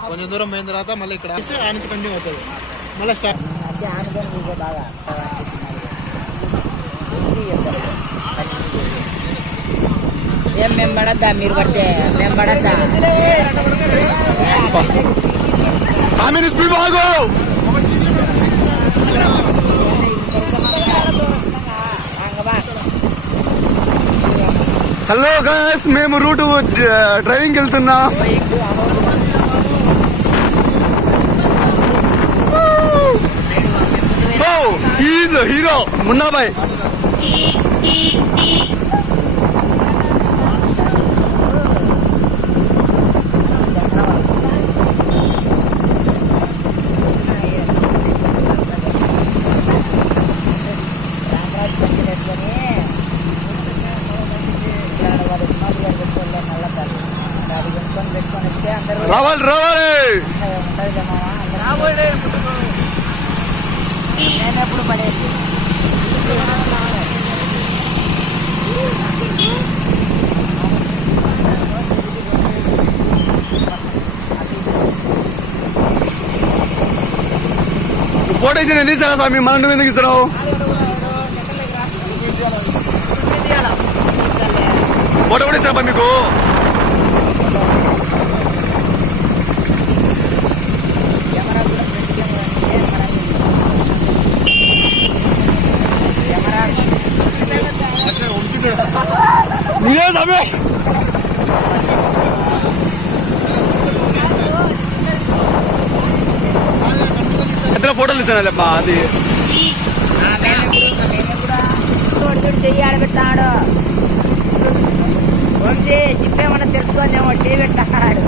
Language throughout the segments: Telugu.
కొంచెం దూరం పోయిన తర్వాత మళ్ళీ ఇక్కడ ఆనికి కంటిన్యూ అవుతుంది మళ్ళీ స్టార్ట్ అంటే ఆనుకొని మీకు బాగా ఏం మేము పడద్దా మీరు పడితే మేము పడద్దా హలో గాయ్స్, మేము రూట్ డ్రైవింగ్ వెళ్తున్నాం. Is hero Munnabhai. రావాలి రావాలి. నేనెప్పుడు పడేది ఫోటో ఇచ్చి నేను తీసాను స్వామి, మన నువ్వు ఎందుకు ఇస్తున్నావు? ఫోటో కూడా ఇచ్చాపా మీకు. నీవే స్వామి. ఎంత ఫోటోలు ఇచ్చానలేప్పా అది. చెయ్యి ఆడబెట్టాడు వంశీ చిప్పేమన్నా తెలుసుకోదేమో చెయ్యి పెట్టాడు.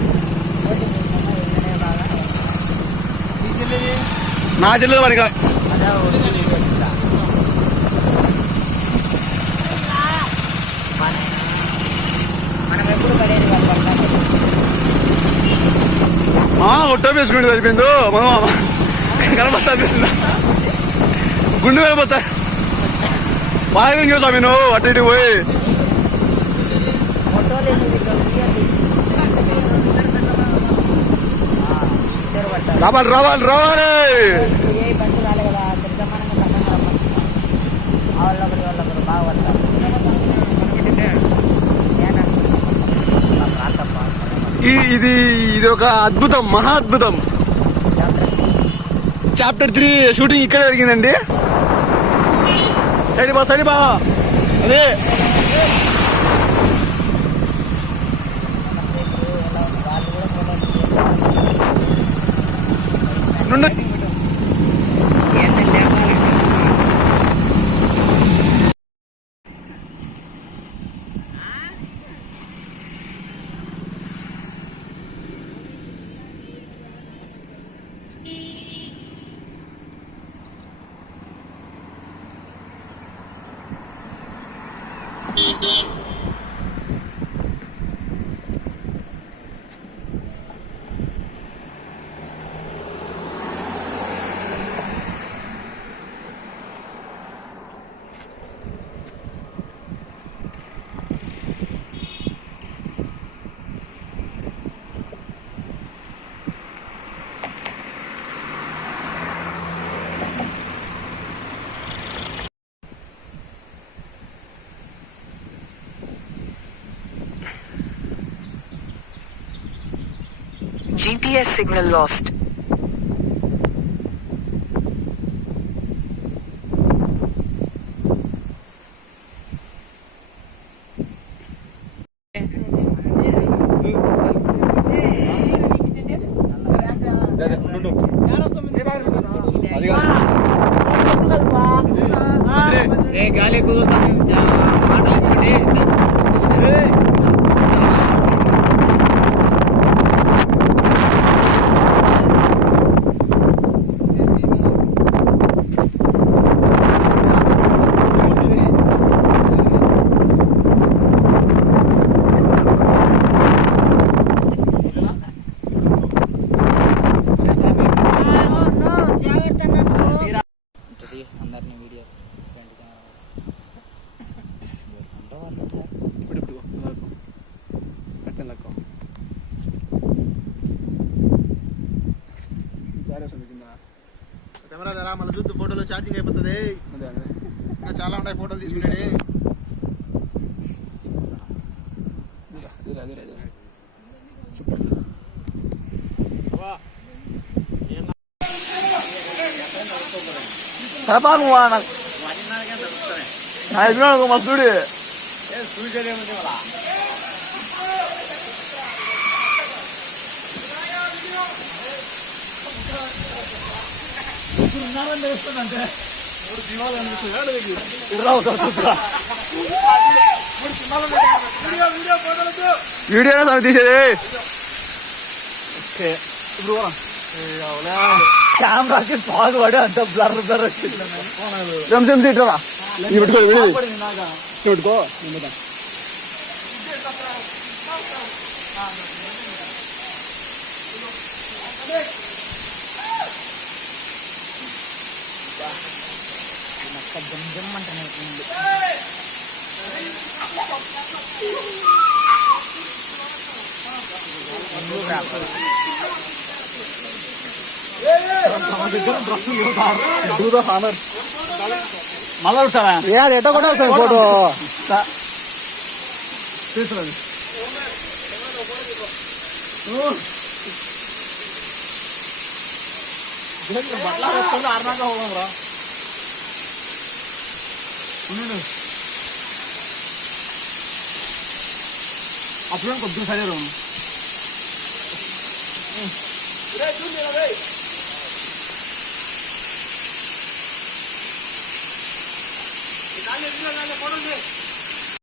నా చెల్లెలు వాడికి మనం ఎప్పుడు పడేది ఒట్టో వేసుకుంటే సరిపోయిందో కనబడతా గుండు కనబడతా బాగా చూసా నేను అటు ఇటు పోయి. రావాలి రావాలి రావాలి. బండి రాలే కదా సమానంగా వాళ్ళొకరు వాళ్ళొకరు బాగా పడతారు. ఇది ఒక అద్భుతం, మహా అద్భుతం. చాప్టర్ 3 షూటింగ్ ఇక్కడే జరిగిందండి. సైడ్ బా అదే నుండి GPS signal lost. గాలి కుదురుతుంది కెమెరా ధర మళ్ళీ చూద్దు ఫోటోలో ఛార్జింగ్ అయిపోతుంది. ఇంకా చాలా ఉన్నాయి ఫోటోలు తీసుకునే. సూపర్. సరపాను నాకు మస్తుడి వీడియో తీసేది. ఇప్పుడు కెమెరాకి బాగా పడి అంత బ్లర్ బ్లర్ వచ్చింది. తిట్టరా పెట్టుకో. మళ్ళీ యార్ ఎట్ట కూడా ఫోటో తీసుకురండి. బట్లా వేసుకుంటే ఆరునాక పోదాం రా. అప్పుడు కొద్దిగా సరే రా. ఫోటో